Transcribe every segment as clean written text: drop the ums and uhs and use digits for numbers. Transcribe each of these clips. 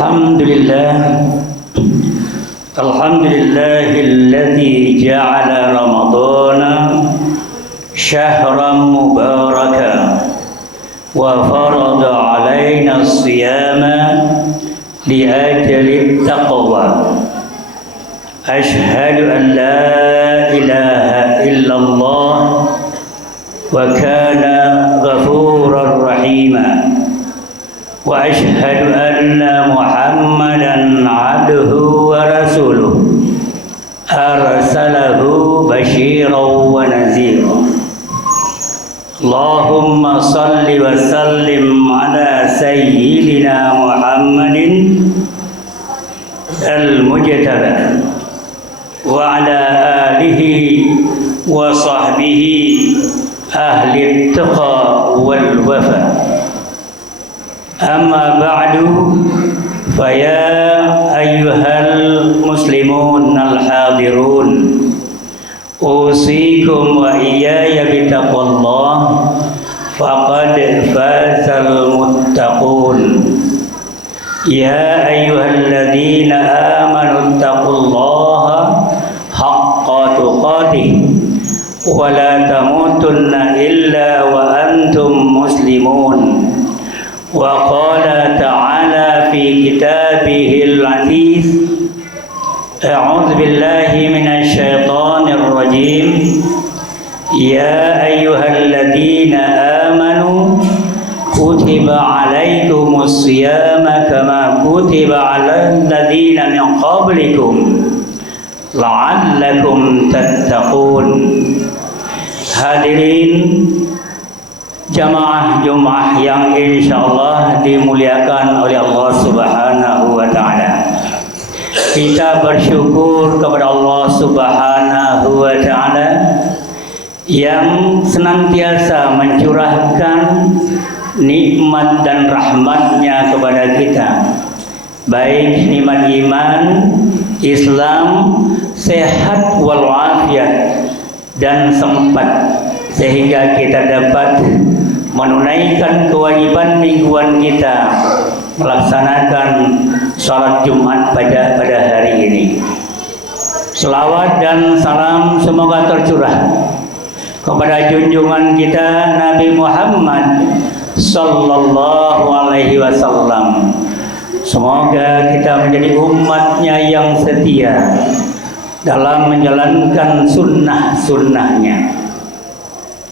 Alhamdulillah Alhamdulillahilladzi ja'ala Ramadana syahran mubarakan wa farada alaina as-siyama li'ajli at-taqwa. Ashhadu an la ilaha illallah wa kana ghafurar rahima wa ashhadu anna Muhammadan abduhu wa rasuluh arsalahu basyiran wa nadhira. Allahumma salli wa sallim ala sayyidina Muhammadin al-mujtaba wa ala alihi wa sahbihi ahli at-taqa wal wafa. Amma ba'du, faya ayyuhal muslimun al-hadirun, usikum wa iyaya bitaqwallah, faqad fazal muttaqun. Ya ayyuhalladzina amanu taqullaha haqqa tuqatih wa la tamutunna illa wa antum muslimun. Wa qala ta'ala fi kitabihil aziz, a'udzu billahi minasy syaithanir rajim. Ya ayyuhalladzina amanu kutiba alaikumus siyama kama kutiba alal ladzina min qablikum la'allakum tattaqun. Hadirin jamaah Jumat yang insyaallah dimuliakan oleh Allah Subhanahu wa taala. Kita bersyukur kepada Allah Subhanahu wa taala yang senantiasa mencurahkan nikmat dan rahmatnya kepada kita, baik nikmat iman, Islam, sehat walafiat dan sempat, sehingga kita dapat menunaikan kewajiban mingguan kita melaksanakan salat Jumat pada hari ini. Selawat dan salam semoga tercurah kepada junjungan kita Nabi Muhammad sallallahu alaihi wasallam. Semoga kita menjadi umatnya yang setia dalam menjalankan sunnah-sunnahnya.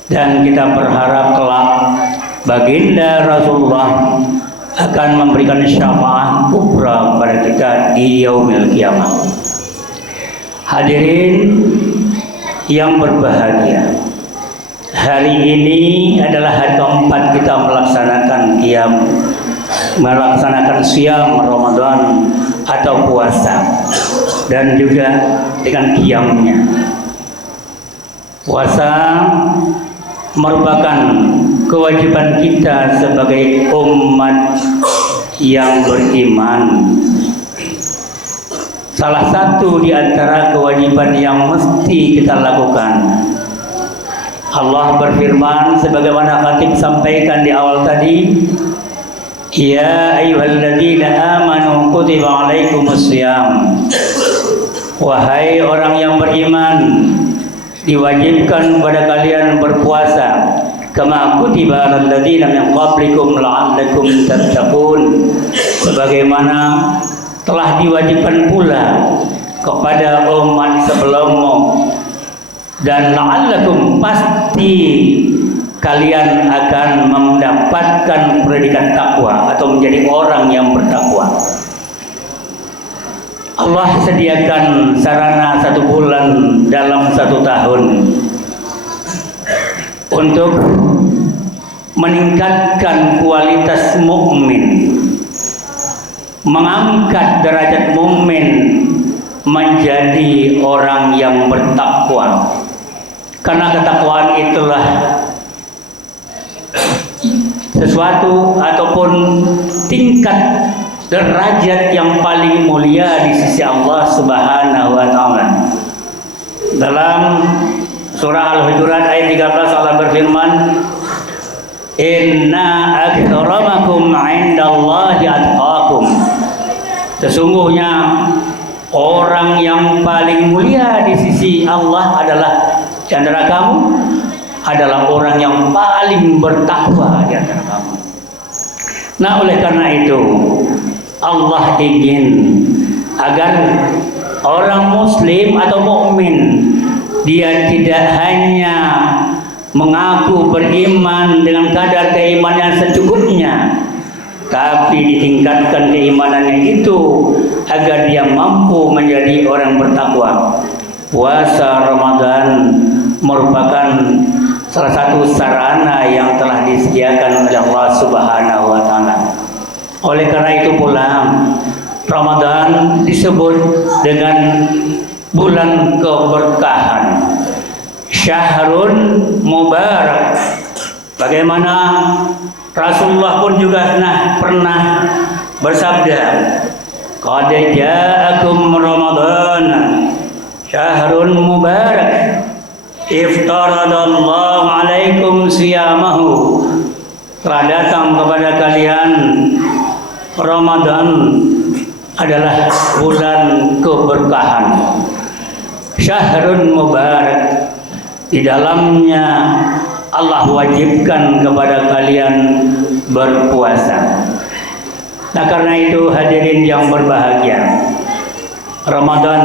Dan kita berharap kelak baginda Rasulullah akan memberikan syafaat kubra kepada kita di yaumil qiyamah. Hadirin yang berbahagia, hari ini adalah hari keempat kita melaksanakan siyam Ramadan atau puasa, dan juga dengan qiyamnya. Puasa merupakan kewajiban kita sebagai umat yang beriman. Salah satu di antara kewajiban yang mesti kita lakukan. Allah berfirman sebagaimana khatib sampaikan di awal tadi, ya ayyuhalladzina amanu kutiba alaikumus syiyam. Wahai orang yang beriman, diwajibkan kepada kalian berpuasa kama kutiba alal ladzina min qablikum la'allakum tattaqun, sebagaimana telah diwajibkan pula kepada umat sebelummu, dan la'allakum, pasti kalian akan mendapatkan predikat takwa atau menjadi orang yang bertakwa. Allah sediakan sarana 1 bulan dalam 1 tahun untuk meningkatkan kualitas mukmin, mengangkat derajat mukmin menjadi orang yang bertakwa. Karena ketakwaan itulah sesuatu ataupun tingkat derajat yang paling mulia di sisi Allah Subhanahu wa taala. Dalam surah Al-Hujurat ayat 13 Allah berfirman, "Inna akramakum 'indallahi atqakum." Sesungguhnya orang yang paling mulia di sisi Allah adalah di antara kamu adalah orang yang paling bertakwa di antara kamu. Nah, oleh karena itu Allah ingin agar orang muslim atau mukmin dia tidak hanya mengaku beriman dengan kadar keimanan secukupnya, tapi ditingkatkan keimanannya itu agar dia mampu menjadi orang bertakwa. Puasa Ramadan merupakan salah satu sarana yang telah disediakan oleh Allah Subhanahu wa taala. Oleh karena itu pula Ramadan disebut dengan bulan keberkahan, syahrun mubarak. Bagaimana Rasulullah pun juga pernah bersabda, qad ja'akum Ramadan syahrun mubarak iftaradallahu alaikum siyamahu. Telah datang kepada kalian Ramadan adalah bulan keberkahan, syahrun mubarak. Di dalamnya Allah wajibkan kepada kalian berpuasa. Nah, karena itu hadirin yang berbahagia, Ramadan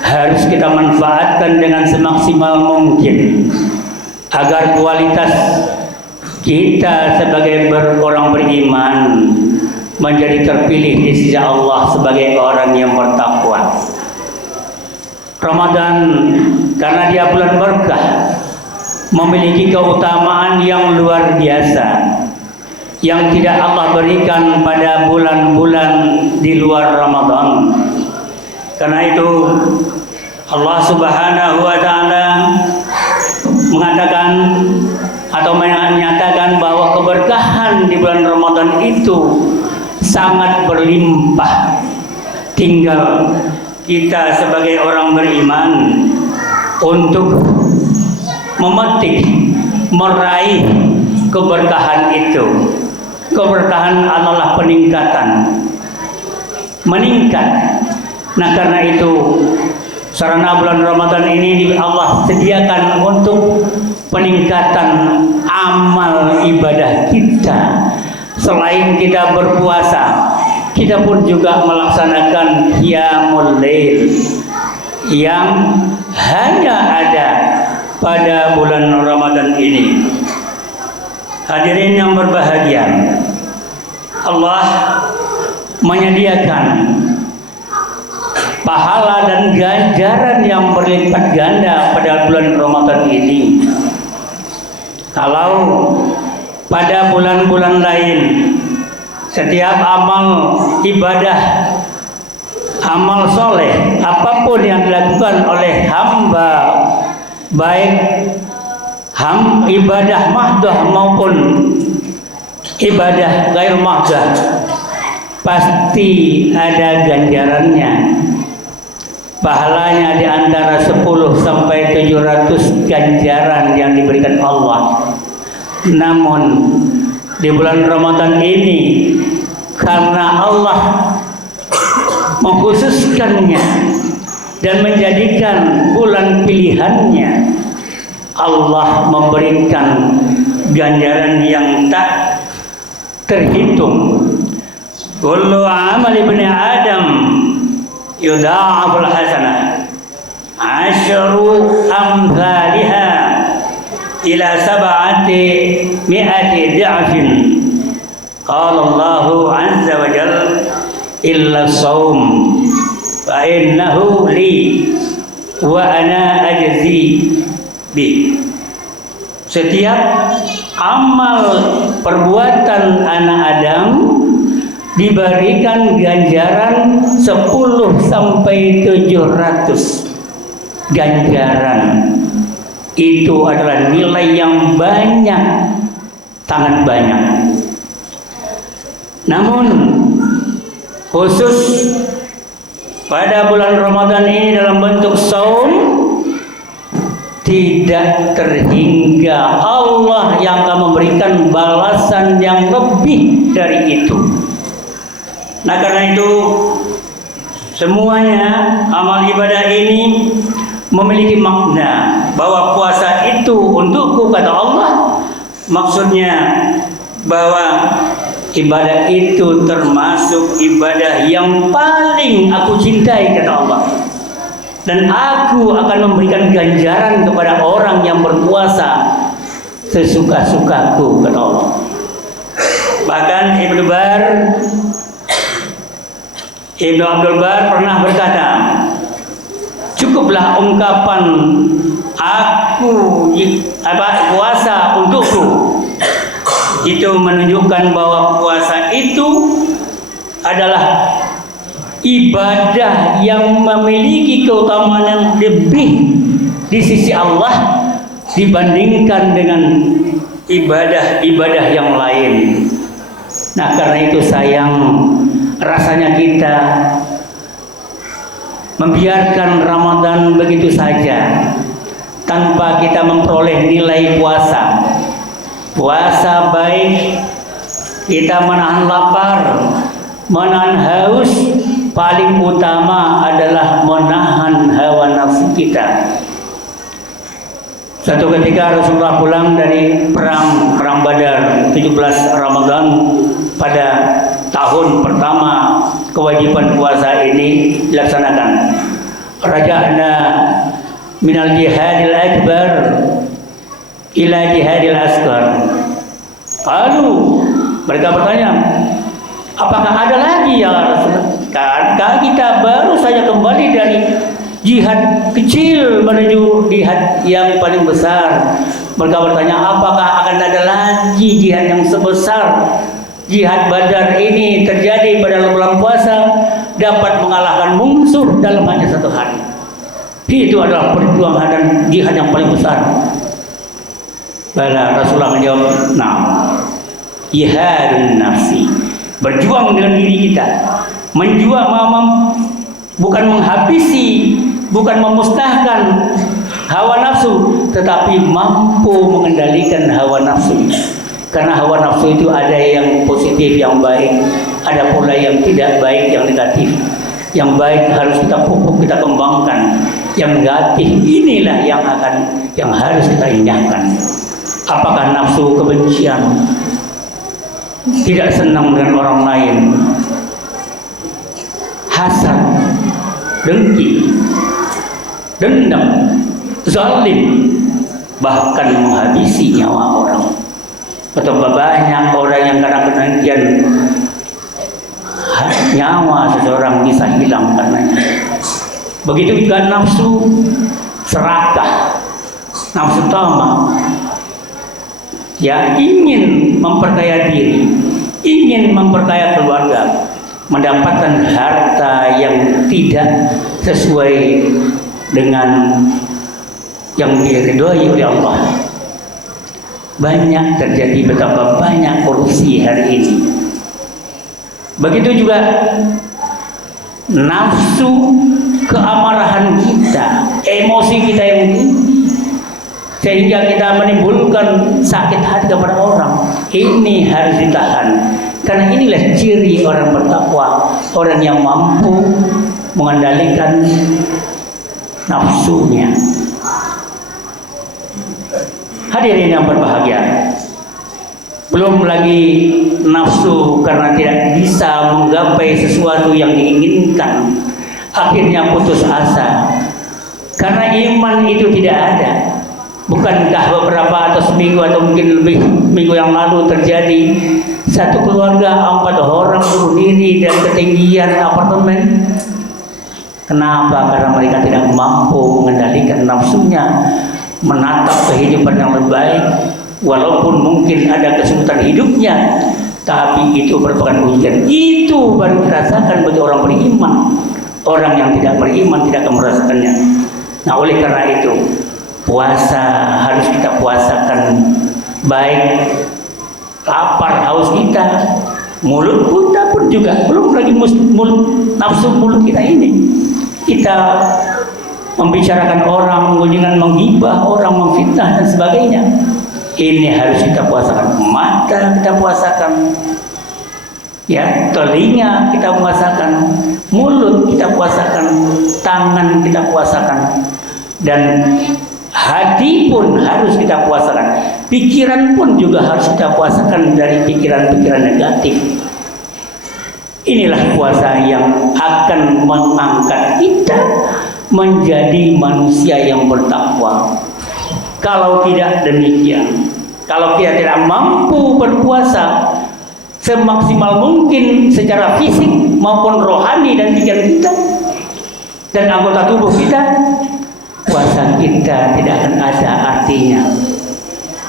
harus kita manfaatkan dengan semaksimal mungkin agar kualitas kita sebagai orang beriman menjadi terpilih di sisi Allah sebagai orang yang bertakwa. Ramadan karena dia bulan berkah memiliki keutamaan yang luar biasa yang tidak Allah berikan pada bulan-bulan di luar Ramadan. Karena itu Allah Subhanahu wa taala mengatakan atau menyatakan bahwa keberkahan di bulan Ramadan itu sangat berlimpah. Tinggal kita sebagai orang beriman untuk memetik, meraih keberkahan itu. Keberkahan adalah peningkatan, meningkat. Nah, karena itu sarana bulan Ramadan ini Allah sediakan untuk peningkatan amal ibadah kita. Selain kita berpuasa, kita pun juga melaksanakan qiyamul lail yang hanya ada pada bulan Ramadan ini. Hadirin yang berbahagia, Allah menyediakan pahala dan ganjaran yang berlipat ganda pada bulan Ramadan ini. Kalau pada bulan-bulan lain setiap amal ibadah, amal soleh, apapun yang dilakukan oleh hamba, baik ibadah mahdoh maupun ibadah gair mahdoh, pasti ada ganjarannya. Pahalanya di antara 10 sampai 700 ganjaran yang diberikan Allah. Namun di bulan Ramadan ini karena Allah mengkhususkannya dan menjadikan bulan pilihannya, Allah memberikan ganjaran yang tak terhitung. Kullu amal ibni Adam yudha'aful hasanah asyru amthaliha ila sab'ati mi'ati di'afin. Qala Allahu azza wa jalla illa shaum fa innahu li wa ana ajzi bi. Setiap amal perbuatan anak Adam diberikan ganjaran 10 sampai 700 ganjaran. Itu adalah nilai yang banyak, sangat banyak. Namun khusus pada bulan Ramadan ini dalam bentuk saum, tidak terhingga Allah yang akan memberikan balasan yang lebih dari itu. Nah, karena itu Semuanya amal ibadah ini memiliki makna bahwa puasa itu untukku kata Allah. Maksudnya bahwa ibadah itu termasuk ibadah yang paling aku cintai kata Allah. Dan aku akan memberikan ganjaran kepada orang yang berpuasa sesuka-sukaku kata Allah. Bahkan Ibnu Abdul Bar pernah berkata, cukuplah ungkapan puasa untukku. Itu menunjukkan bahwa puasa itu adalah ibadah yang memiliki keutamaan yang lebih di sisi Allah dibandingkan dengan ibadah-ibadah yang lain. Nah, karena itu sayang rasanya kita membiarkan Ramadan begitu saja tanpa kita memperoleh nilai puasa. Puasa baik kita menahan lapar, menahan haus, paling utama adalah menahan hawa nafsu kita. Satu ketika Rasulullah pulang dari perang Badar 17 Ramadan pada tahun pertama kewajiban puasa ini dilaksanakan. Raja'na minal jihadil akbar ila jihadil asghar. Lalu mereka bertanya, apakah ada lagi ya Rasulullah? Karena kita baru saja kembali dari jihad kecil menuju jihad yang paling besar. Mereka bertanya, apakah akan ada lagi jihad yang sebesar jihad Badar ini terjadi pada bulan puasa, dapat mengalahkan musuh dalam hanya satu hari? Itu adalah perjuangan dan jihad yang paling besar. Bala Rasulullah menjawab, nah, jihadun nafsi, berjuang dengan diri kita, bukan menghabisi, bukan memusnahkan hawa nafsu, tetapi mampu mengendalikan hawa nafsu. Karena hawa nafsu itu ada yang positif, yang baik, ada pula yang tidak baik, yang negatif. Yang baik harus kita pupuk, kita kembangkan. Yang negatif inilah yang harus kita indahkan. Apakah nafsu kebencian, tidak senang dengan orang lain, hasad, dengki, dendam, zalim, bahkan menghabisi nyawa orang? Betapa banyak orang yang kadang-kadang nyawa seseorang bisa hilang karenanya. Begitu juga nafsu serakah, nafsu tamak, ya ingin memperkaya diri, ingin memperkaya keluarga, mendapatkan harta yang tidak sesuai dengan yang diridhoi oleh Allah. Banyak terjadi, betapa banyak korupsi hari ini. Begitu juga nafsu keamarahan kita, emosi kita yang tinggi, sehingga kita menimbulkan sakit hati kepada orang. Ini harus ditahan, karena inilah ciri orang bertakwa, orang yang mampu mengendalikan nafsunya. Hadirin yang berbahagia, belum lagi nafsu karena tidak bisa menggapai sesuatu yang diinginkan, akhirnya putus asa karena iman itu tidak ada. Bukankah beberapa atau seminggu atau mungkin lebih minggu yang lalu terjadi satu keluarga 4 orang bunuh diri dari ketinggian apartemen? Kenapa? Karena mereka tidak mampu mengendalikan nafsunya, menatap kehidupan yang lebih baik. Walaupun mungkin ada kesulitan hidupnya, tapi itu merupakan ujian. Itu baru dirasakan bagi orang beriman. Orang yang tidak beriman tidak akan merasakannya. Nah, oleh karena itu puasa harus kita puasakan baik lapar haus kita, mulut kita pun juga, belum lagi nafsu mulut kita ini. Kita membicarakan orang, dengan menghibah orang, memfitnah dan sebagainya. Ini harus kita puasakan. Mata kita puasakan, Ya, telinga kita puasakan, mulut kita puasakan, tangan kita puasakan, dan hati pun harus kita puasakan. Pikiran pun juga harus kita puasakan dari pikiran-pikiran negatif. Inilah puasa yang akan mengangkat kita menjadi manusia yang bertakwa. Kalau tidak demikian, kalau kita tidak mampu berpuasa semaksimal mungkin secara fisik maupun rohani dan pikiran kita dan anggota tubuh kita, puasa kita tidak akan ada artinya.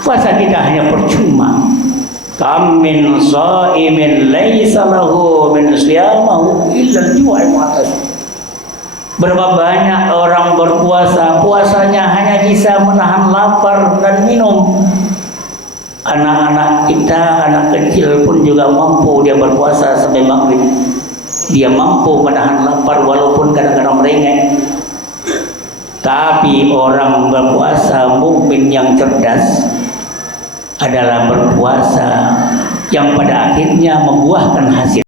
Puasa kita hanya percuma. Kam min shaimin laisa lahu min siyamahu illa al-ju'i mu'tas. Berapa banyak orang berpuasa, puasanya hanya bisa menahan lapar dan minum. Anak-anak kita, anak kecil pun juga mampu dia berpuasa sampai maghrib. Dia mampu menahan lapar walaupun kadang-kadang merengek. Tapi orang berpuasa mukmin yang cerdas adalah berpuasa yang pada akhirnya membuahkan hasil.